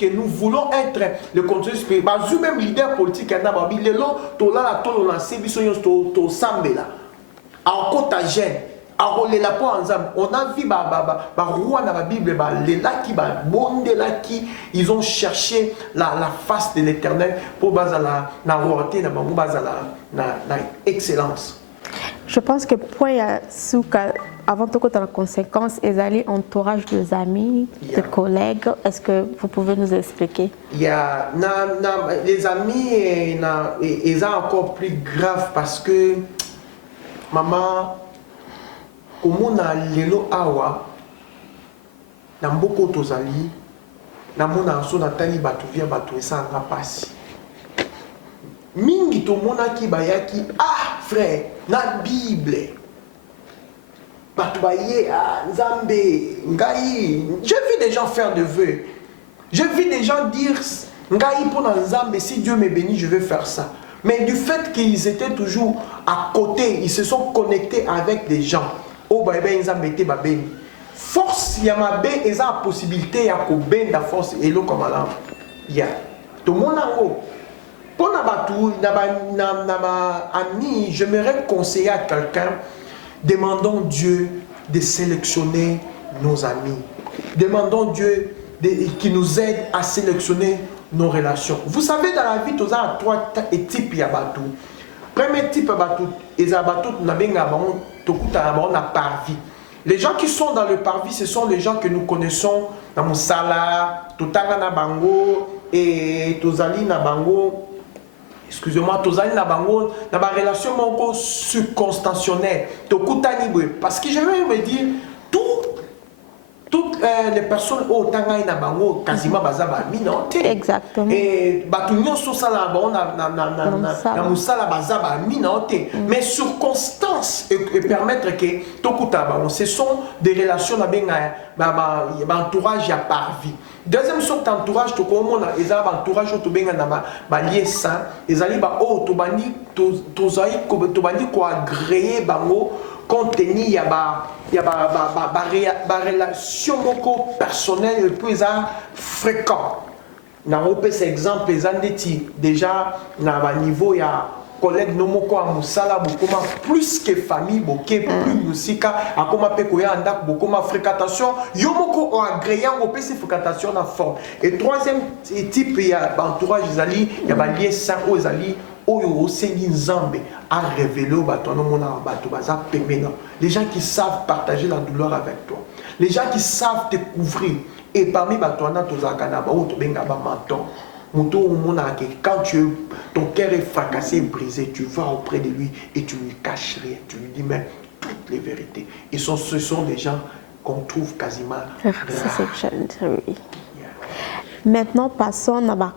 que nous voulons être le conseil spirituel. Même leader politique, il y a en côte à gêne. On a vu roi dans la Bible, ils ont cherché la face de l'Éternel pour la royauté, la excellence. Je pense que point avant tout la conséquence, ils allaient entourage des amis, des collègues. Est-ce que vous pouvez nous expliquer? Les amis, ils sont encore plus grave parce que maman, comme on a lelo awa, na mboko tozali, na mona so na tali batu via batu esanga pasi. Mingi to mona ki bayaki, ah frère, na Bible. Batu baye, ah Nzambe, ngai. J'ai vu des gens faire de vœux. J'ai vu des gens dire, ngai pour Nzambe, si Dieu me bénit, je vais faire ça. Mais du fait qu'ils étaient toujours à côté, ils se sont connectés avec des gens. Oh, bah, ils ont été babé. Force, il y a ma bé, ils ont la possibilité, il y a ben la force, et l'eau comme là. Il y a. Tout le monde en haut. Pour ami, j'aimerais conseiller à quelqu'un, demandons Dieu de sélectionner nos amis. Demandons Dieu qui nous aide à sélectionner nos relations. Vous savez, dans la vie, il y a trois types de bateaux. Premier type de bateau, ils ont un parvis. Les gens qui sont dans le parvis, ce sont les gens que nous connaissons dans Moussala, Totanga Nabango et Tozali Nabango. Excusez-moi, Tozali Nabango, dans ma relation circonstancielle. Parce que je vais me dire, toutes les personnes au Tanga Nabango, quasiment bazaba minante. Exactement. Et batunyo sosala bon na musala bazaba minante. Mais circonstances et permettre que tokuta ba, ce sont des relations na benga entourage ya par vie. Deuxième sorte d'entourage to komona ezaba entourage to benga na ba liesa, ezali ba o to bandi to bandi ko agréer bango compte tenu il y a relation personnelle et plus fréquent. Na repère exemple déjà na niveau il y a collègue nomoko a musala bokoma plus que famille boké plus musika akoma pe ko ya ndak bokoma fréquentation yomoko o agréant au PC fréquentation na forme. Et troisième type il y a entourage izali il y a lié saint aux izali oyo sengi nzambe a révélé au batono mona bato baza pemena. Les gens qui savent partager la douleur avec toi, les gens qui savent te couvrir. Et parmi batona tozakana ba to benga ba menton. Quand ton cœur est fracassé, brisé, tu vas auprès de lui et tu lui caches rien. Tu lui dis même toutes les vérités. Et ce sont des gens qu'on trouve quasiment rares. Maintenant, passons à la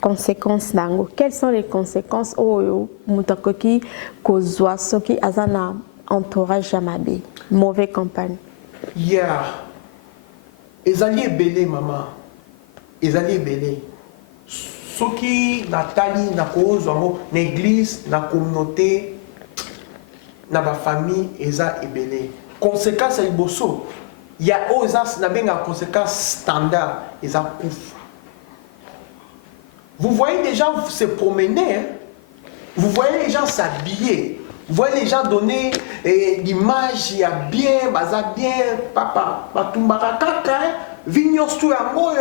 conséquence d'ango. Quelles sont les conséquences au mutakoki kozwa soki azana entourage jamabe mauvaise campagne? Yeah. Ezali belé maman. Ezali belé. Soki natali na kozwango na église, na communauté, na ba famille eza ebelé. Conséquence ya liboso. Il y a osas na benga conséquence standard eza kufa. Vous voyez des gens se promener, hein? Vous voyez les gens s'habiller, vous voyez les gens donner l'image, il y a bien, baza bien, papa, batumbara kaka, vignos tout à moi,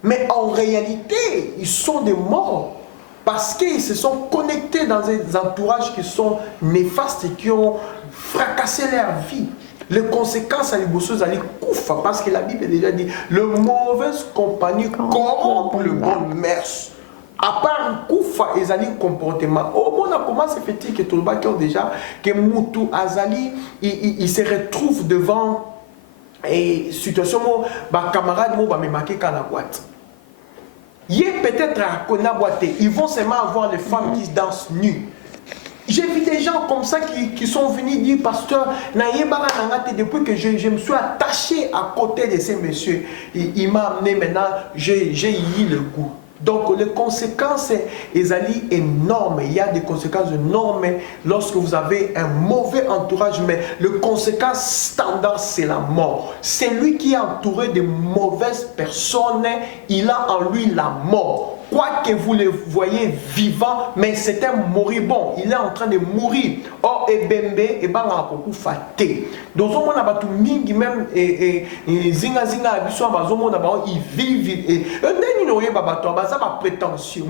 mais en réalité, ils sont des morts parce qu'ils se sont connectés dans des entourages qui sont néfastes et qui ont fracassé leur vie. Les conséquences à l'ibosseuse allaient koufa parce que la Bible a déjà dit le mauvaise compagnie corrompt le bon mœurs. À part koufa et zali comportement. Oh bon, comment se fait-il que tout le monde déjà que Moutou Azali il se retrouve devant et situation où ma camarade m'a marqué quand la boîte. Il est peut-être à Kona boîte. Ils vont seulement avoir les femmes qui dansent nues. J'ai vu des gens comme ça qui sont venus dire, pasteur, depuis que je me suis attaché à côté de ces messieurs, il m'a amené maintenant, j'ai eu le goût. Donc les conséquences sont énormes. Il y a des conséquences énormes lorsque vous avez un mauvais entourage, mais le conséquence standard c'est la mort. C'est lui qui est entouré de mauvaises personnes, il a en lui la mort. quoi que vous le voyez vivant, mais c'est un moribond. Il est en train de mourir. Or, Ebembe, et ben, beaucoup faté. Donc, on a battu mingi même, zinga, ils vivent. Et ils n'ont pas battu, ils ont prétention.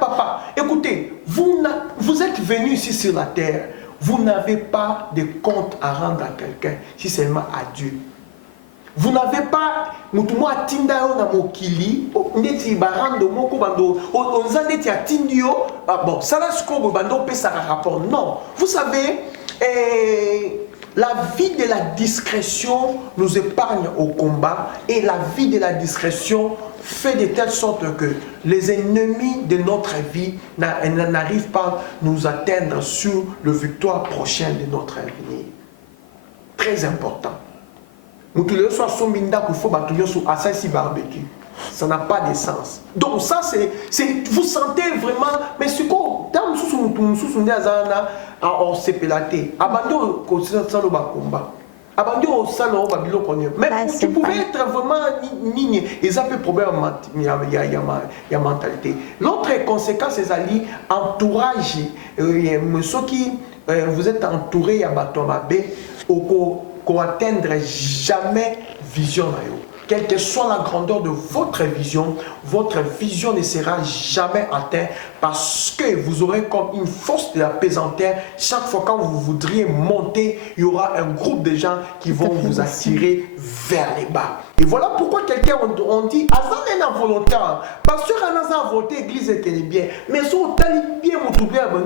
Papa. Écoutez, vous êtes venu ici sur la terre. Vous n'avez pas de compte à rendre à quelqu'un, si seulement à Dieu. Vous n'avez pas mutumwa tinda yo na mokili ndeti barando moko bando onza ndeti atindio bon ça là ce qu'on bando peut ça rapport non vous savez la vie de la discrétion nous épargne au combat et la vie de la discrétion fait de telle sorte que les ennemis de notre vie n'arrivent pas à nous atteindre sur le victoire prochaine de notre avenir. Très important. Nous tous les soirs sommes minda qu'il faut battre sur assassin barbecue. Ça n'a pas de sens. Donc ça c'est vous sentez vraiment mais ce qu'on dans sous azana on s'est pélaté. Abandon ko ça le combat. Abandon au salon babilo connaît. Mais tu pouvais être vraiment nigne et ça peut problème il y a mentalité. L'autre conséquence c'est ali entourage ceux qui vous êtes entouré à Batomabé qu'on atteindra jamais vision na yo. Quelle que soit la grandeur de votre vision ne sera jamais atteinte parce que vous aurez comme une force de la pesanteur. Chaque fois quand vous voudriez monter, il y aura un groupe de gens qui vont vous attirer vers les bas. Et voilà pourquoi quelqu'un on dit Azan est un volontaire. Parce que Azan a voté église et qu'elle est bien. Mais si on t'a bien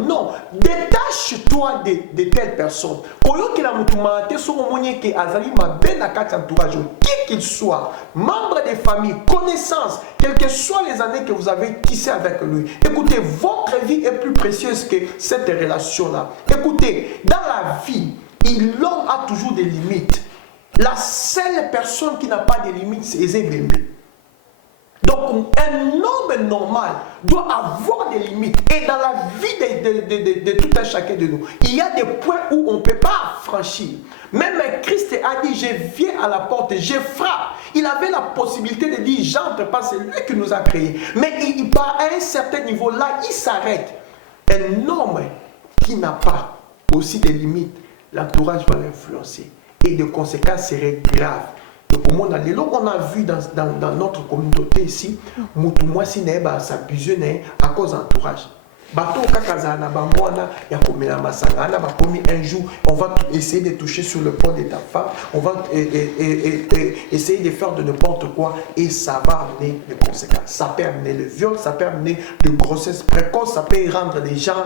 non, détache-toi de telles personnes. Quand on a moutoumate, sur le moment que Azali m'a bien à quatre entourage, qui qu'il soit, membre des familles, connaissances, quelles que soient les années que vous avez tissées avec lui. Écoutez, votre vie est plus précieuse que cette relation-là. Écoutez, dans la vie, l'homme a toujours des limites. La seule personne qui n'a pas de limites, c'est Ezebembe. Donc, un homme normal doit avoir des limites. Et dans la vie de tout un chacun de nous, il y a des points où on ne peut pas franchir. Même Christ a dit, je viens à la porte, je frappe. Il avait la possibilité de dire, j'entre pas, c'est lui qui nous a créés. Mais à un certain niveau, là, il s'arrête. Un homme qui n'a pas aussi des limites, l'entourage va l'influencer. Et de conséquences seraient graves. On a vu dans notre communauté ici, moi si n'est s'abuser à cause d'entourage. Bateau kakazana bambona ya komela masangana ba komi un jour on va essayer de toucher sur le poids de ta femme, on va essayer de faire de n'importe quoi et ça va amener des conséquences. Ça peut amener le viol, ça peut amener de grossesses précoces, ça peut rendre les gens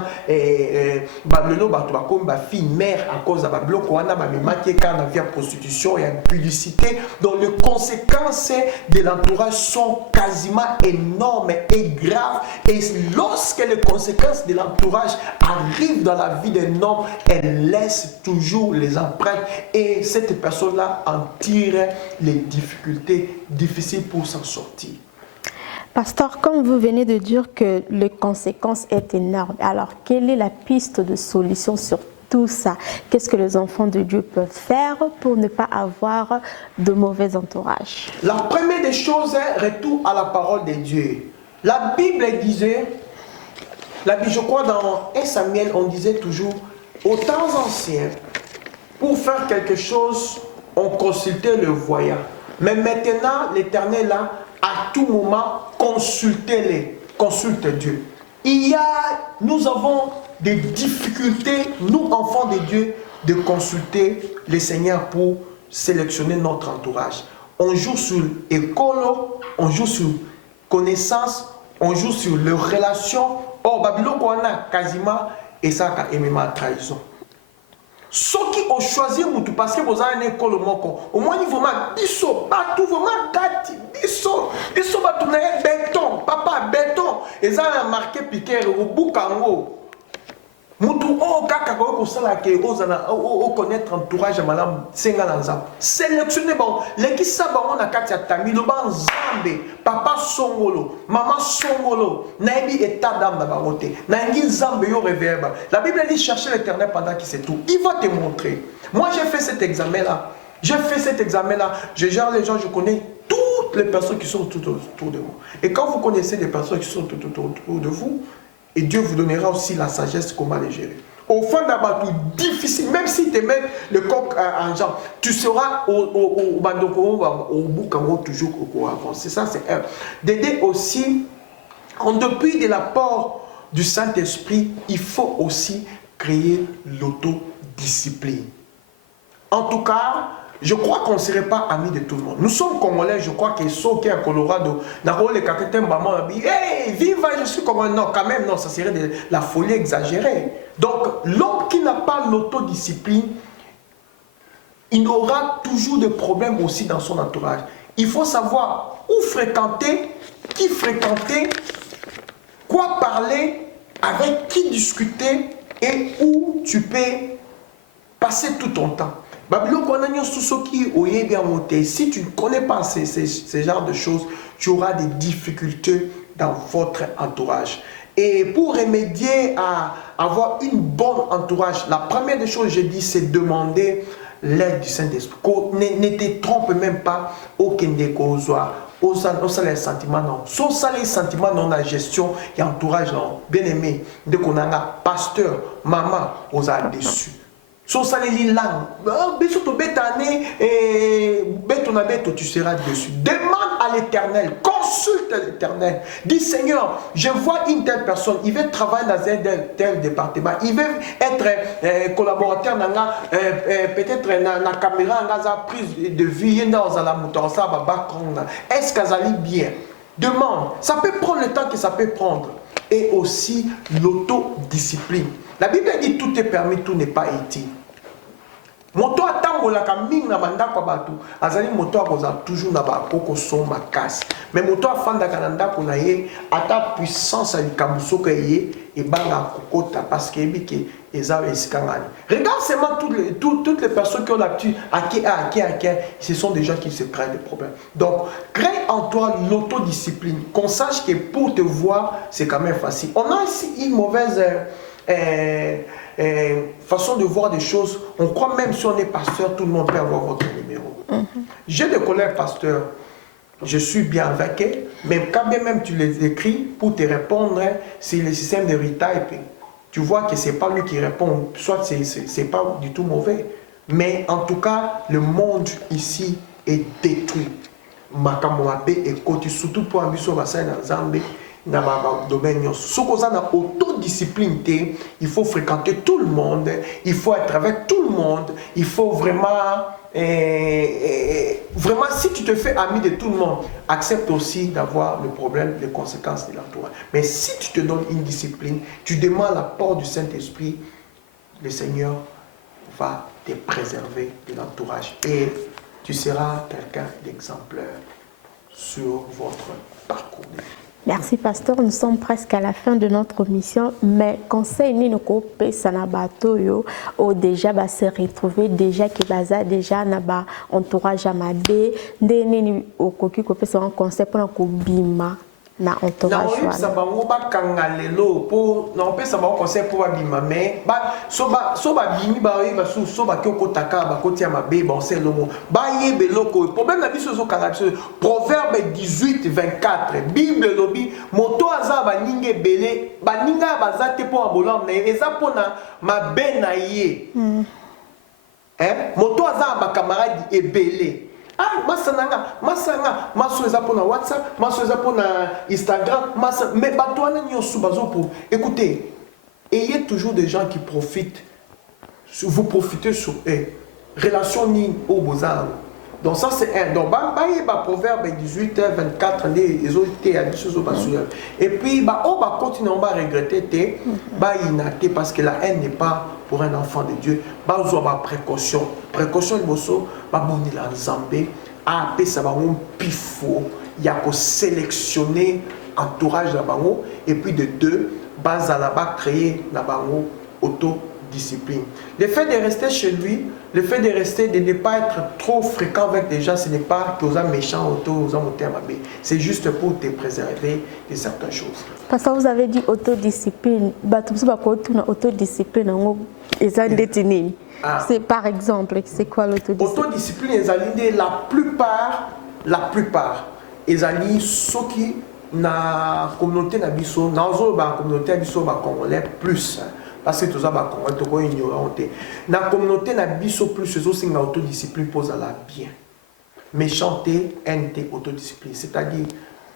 balelo bato ba komi ba fille mère à cause de ba bloc wana ba memaki kana via prostitution et publicité. Donc les conséquences de l'entourage sont quasiment énormes et graves et lorsque les conséquences de l'entourage arrive dans la vie d'un homme, elle laisse toujours les empreintes et cette personne-là en tire les difficultés difficiles pour s'en sortir. Pasteur, comme vous venez de dire que les conséquences sont énormes, alors quelle est la piste de solution sur tout ça? Qu'est-ce que les enfants de Dieu peuvent faire pour ne pas avoir de mauvais entourage? La première des choses est retour à la parole de Dieu. La Bible disait, je crois dans 1 Samuel, on disait toujours, aux temps anciens, pour faire quelque chose, on consultait le voyant. Mais maintenant, l'Éternel a, à tout moment, consulte Dieu. Nous avons des difficultés, nous, enfants de Dieu, de consulter le Seigneur pour sélectionner notre entourage. On joue sur l'école, on joue sur connaissance, on joue sur les relations. Or, Babylone, on a quasiment et ça a aimé ma trahison. Ceux qui ont choisi Moutou parce que vous avez une école au moins il faut ma biso, partout vraiment gâti, biso, béton, papa béton, et ça a marqué piquer au boucango. Moutou oh kaka ko sala ke o connaître entourage madame sengalanza. Sélectionner bon, les qui saba on a katia tami lo ban zambe, papa songolo, maman songolo, naibi état d'âme ba roté. Nangi zambe yo reverba. La Bible dit chercher l'Éternel pendant qu'il sait tout. Il va te montrer. Moi j'ai fait cet examen là. J'ai fait cet examen-là, je gère les gens, je connais toutes les personnes qui sont tout autour de moi. Et quand vous connaissez les personnes qui sont tout autour de vous, et Dieu vous donnera aussi la sagesse comment les gérer. Au fond d'un bateau difficile, même si tu mets le coq en jambe, tu seras au bout toujours au avancer. Ça, c'est un. D'aider aussi, en dépit de l'apport du Saint-Esprit, il faut aussi créer l'autodiscipline. En tout cas, je crois qu'on ne serait pas amis de tout le monde. Nous sommes Congolais, je crois qu'ils sont qui à Colorado. Hey, viva, je suis Congolais. Non, quand même, non, ça serait de la folie exagérée. Donc, l'homme qui n'a pas l'autodiscipline, il aura toujours des problèmes aussi dans son entourage. Il faut savoir où fréquenter, qui fréquenter, quoi parler, avec qui discuter et où tu peux passer tout ton temps. Si tu ne connais pas ces genres de choses, tu auras des difficultés dans votre entourage. Et pour remédier à avoir une bonne entourage, la première des choses que j'ai dit, c'est demander l'aide du Saint-Esprit. Ne te trompe même pas au Kendekozwa. Osa les sentiments non. Sosa les sentiments non la gestion et entourage non. Bien aimé, dès qu'on a un pasteur, maman, osa dessus. So saleli lang, tu seras dessus. Demande à l'Éternel, consulte l'Éternel. Dis Seigneur, je vois une telle personne, il veut travailler dans un tel département, il veut être collaborateur dans peut-être dans la caméra, dans la prise de vie, dans la moto, ça va background. Est-ce qu'elle allait bien? Demande. Ça peut prendre le temps que ça peut prendre. Et aussi l'autodiscipline. La Bible dit tout est permis, tout n'est pas utile. Moto atambola kaming na bandako batu azali moto akoza toujours na ba koko son makasi mais moto afanda kananda ko na ye ata puissance ali kamusoka ye e banga kokota parce que ebiki ezawe iskangani. Regarde seulement toutes les personnes qui ont l'habitude ce sont des gens qui se créent des problèmes. Donc crée en toi l'autodiscipline, qu'on sache que pour te voir c'est quand même facile. On a ici une mauvaise façon de voir des choses. On croit même si on est pasteur, tout le monde peut avoir votre numéro. J'ai des collègues pasteurs, je suis bien avec eux, mais quand bien même tu les écris pour te répondre, c'est le système de retyping. Tu vois que ce n'est pas lui qui répond, soit c'est pas du tout mauvais. Mais en tout cas, le monde ici est détruit. Makamoabe et côté, surtout pour un biso bassin dans Zambie. Dans le domaine, ce qu'on a autodiscipline, il faut fréquenter tout le monde, il faut être avec tout le monde, il faut vraiment, vraiment si tu te fais ami de tout le monde, accepte aussi d'avoir le problème, les conséquences de l'entourage. Mais si tu te donnes une discipline, tu demandes l'apport du Saint-Esprit, le Seigneur va te préserver de l'entourage et tu seras quelqu'un d'exemplaire sur votre parcours. Merci pasteur, nous sommes presque à la fin de notre mission, mais conseil ni nous couper sanabato yo ou déjà va se retrouver déjà qui baza déjà na ba entourage amade ndeni ni okoki couper son conseil pour na kubima na entourage na ça ba ngo ba kangalelo pour na on ça ba conseil pour abima mais ba so ba bimi ba ba so ba kyoko taka ba koti ya mabe ba on sait le mot ba yebe loko problème na biso zo kanga biso proverbe 18:24 bible lobi moto aza ba ninge belé ba ninga bazate pour abolam na eza pona mabe na ye moto aza ba camarade ebelé. Ah, masanga, maso eza pour WhatsApp, maso eza pour Instagram, mais batouana nyosu bazo pour. Écoutez, ayez toujours des gens qui profitent, vous profitez sur eux. Relation ni au bozar. Donc ça c'est un. Donc proverbe 18:24 les autres à des choses et puis on va continuer, on va regretter inacté parce que la haine n'est pas pour un enfant de Dieu. Précaution le bosso boni la zambé a ça va un pifo il y a qu'à sélectionner entourage la bango et puis de deux base à la bas créer la bango autodiscipline. Le fait de rester chez lui, le fait de rester, de ne pas être trop fréquent avec des gens, ce n'est pas que vous êtes méchant, c'est juste pour te préserver de certaines choses. Parce que vous avez dit autodiscipline, autodiscipline, C'est par exemple, c'est quoi l'autodiscipline? Autodiscipline, la plupart, ils allaient ceux qui na communauté na biso, na communauté na biso ba congolais plus. Parce que tout ça ba congolais to ko ignorant. Na communauté na biso plus ceux qui na autodiscipline pose la bien. Mais chanter NT autodiscipline, c'est-à-dire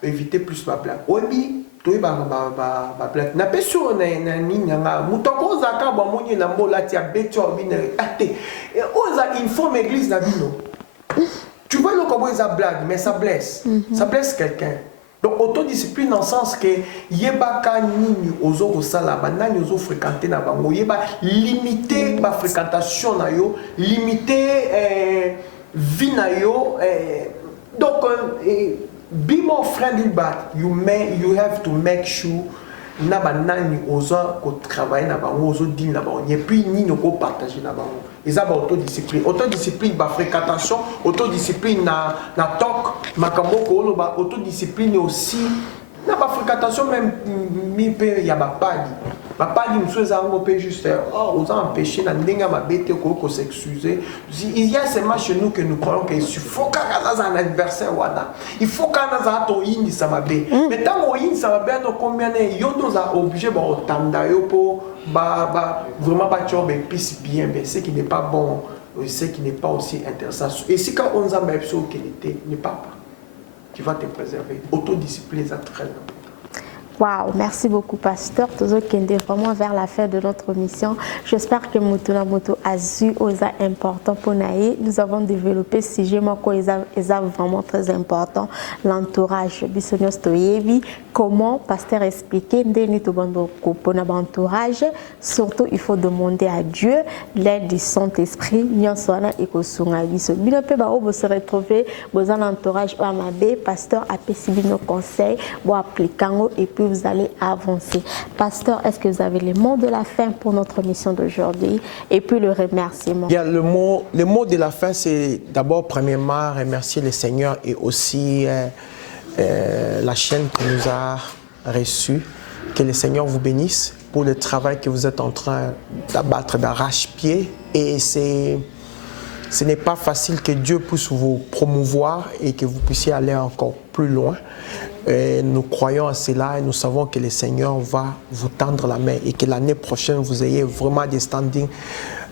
éviter plus ma blague. Obi toi ba blague. Na pe sur na nga mutoko zaka ba moni na mbola ti abeto bi na até. Et oza informe église na bino. Tu vois le comment ça blague mais ça blesse. Ça blesse quelqu'un. Donc autodiscipline dans le sens que yebaka nini ozo sala banani ozo fréquenter na bango yeba limiter ma fréquentation na yo, limiter vie na yo donc be more friendly but you have to make sure na banani ozo ko travailler na bango ozo dire na bango et puis nini ko partager na bango. Ils ont autodiscipline. Autodiscipline, fréquentation, autodiscipline, na talk, makambo, autodiscipline aussi. Na fréquentation même, il y a ma pali. Ma pali, nous peut juste aux empêcher, na n'enga ma bête, qu'on s'excuser. Il y a seulement chez nous que nous croyons qu'il faut qu'on ait un anniversaire. Il faut qu'on ait un toyin, ça m'a bé. Mais tant qu'on ça m'a bé, nous combien de nous a obligé pour vraiment bien, mais ce qui n'est pas bon, ce qui n'est pas aussi intéressant. Et si quand on a même chose qualité, n'est pas, tu vas te préserver. Autodiscipline, c'est très important. Wow, merci beaucoup, pasteur. Toujours qui est vraiment vers la fin de notre mission. J'espère que Mutuna Moto Azu osa important pour Naï. Nous avons développé ce sujet, vraiment très important. L'entourage. Bisognos Toyebi. Comment, pasteur, expliquer pour notre entourage. Surtout, il faut demander à Dieu l'aide du Saint-Esprit. Nous sommes vous se retrouver dans un entourage ou Amabé. Pasteur a pécibi nos conseils pour appliquer et puis vous allez avancer. Pasteur, est-ce que vous avez les mots de la fin pour notre mission d'aujourd'hui et puis le remerciement? Bien, le mot de la fin, c'est d'abord, premièrement, remercier le Seigneur et aussi la chaîne qui nous a reçus. Que le Seigneur vous bénisse pour le travail que vous êtes en train d'abattre d'arrache-pied. Et ce n'est pas facile que Dieu puisse vous promouvoir et que vous puissiez aller encore plus loin. Et nous croyons à cela et nous savons que le Seigneur va vous tendre la main et que l'année prochaine, vous ayez vraiment des standings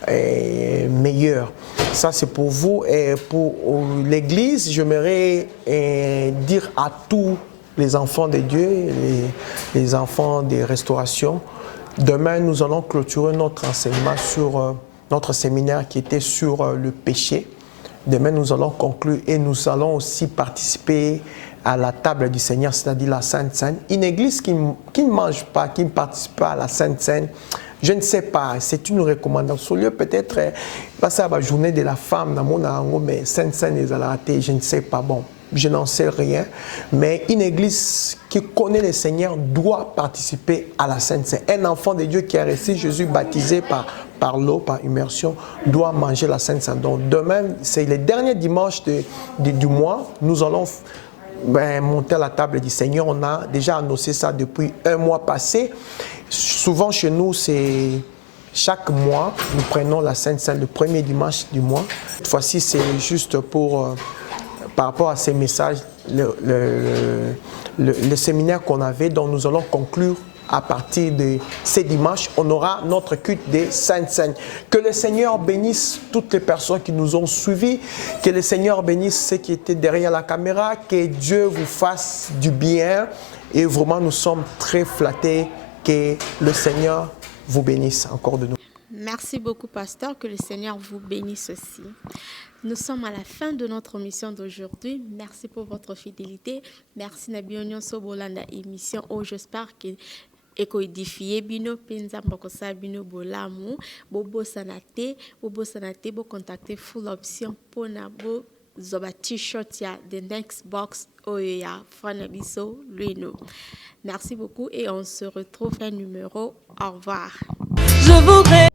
meilleurs. Ça, c'est pour vous. Et pour l'Église, j'aimerais dire à tous les enfants de Dieu, les enfants des restaurations, demain, nous allons clôturer notre enseignement sur notre séminaire qui était sur le péché. Demain, nous allons conclure et nous allons aussi participer à la table du Seigneur, c'est-à-dire la Sainte Seine. Une église qui ne mange pas, qui ne participe pas à la Sainte Seine, je ne sais pas, c'est une recommandation. Au lieu peut-être passer à la journée de la femme dans mon ango, mais Sainte Seine les a ratés, je ne sais pas. Bon, je n'en sais rien. Mais une église qui connaît le Seigneur doit participer à la Sainte Seine. Un enfant de Dieu qui a reçu Jésus baptisé par l'eau, par immersion, doit manger la Sainte Seine. Donc demain, c'est le dernier dimanche du mois, nous allons monter à la table du Seigneur. On a déjà annoncé ça depuis un mois passé. Souvent chez nous, c'est chaque mois, nous prenons la Sainte Seine le premier dimanche du mois. Cette fois-ci, c'est juste pour, par rapport à ces messages, le séminaire qu'on avait, dont nous allons conclure à partir de ces dimanches, on aura notre culte des Sainte Seine. Que le Seigneur bénisse toutes les personnes qui nous ont suivis, que le Seigneur bénisse ceux qui étaient derrière la caméra, que Dieu vous fasse du bien. Et vraiment, nous sommes très flattés que le Seigneur vous bénisse encore de nous. Merci beaucoup, pasteur. Que le Seigneur vous bénisse aussi. Nous sommes à la fin de notre mission d'aujourd'hui. Merci pour votre fidélité. Merci Nabionyo Sobolanda émission. Oh, j'espère que édifié bino penza mbokosa bino bolamu bobo sanate bo contacter Full Option pona bo zoba t-shirt ya the next box oya fanabiso luino. Merci beaucoup et on se retrouve un numéro. Au revoir. Je voudrais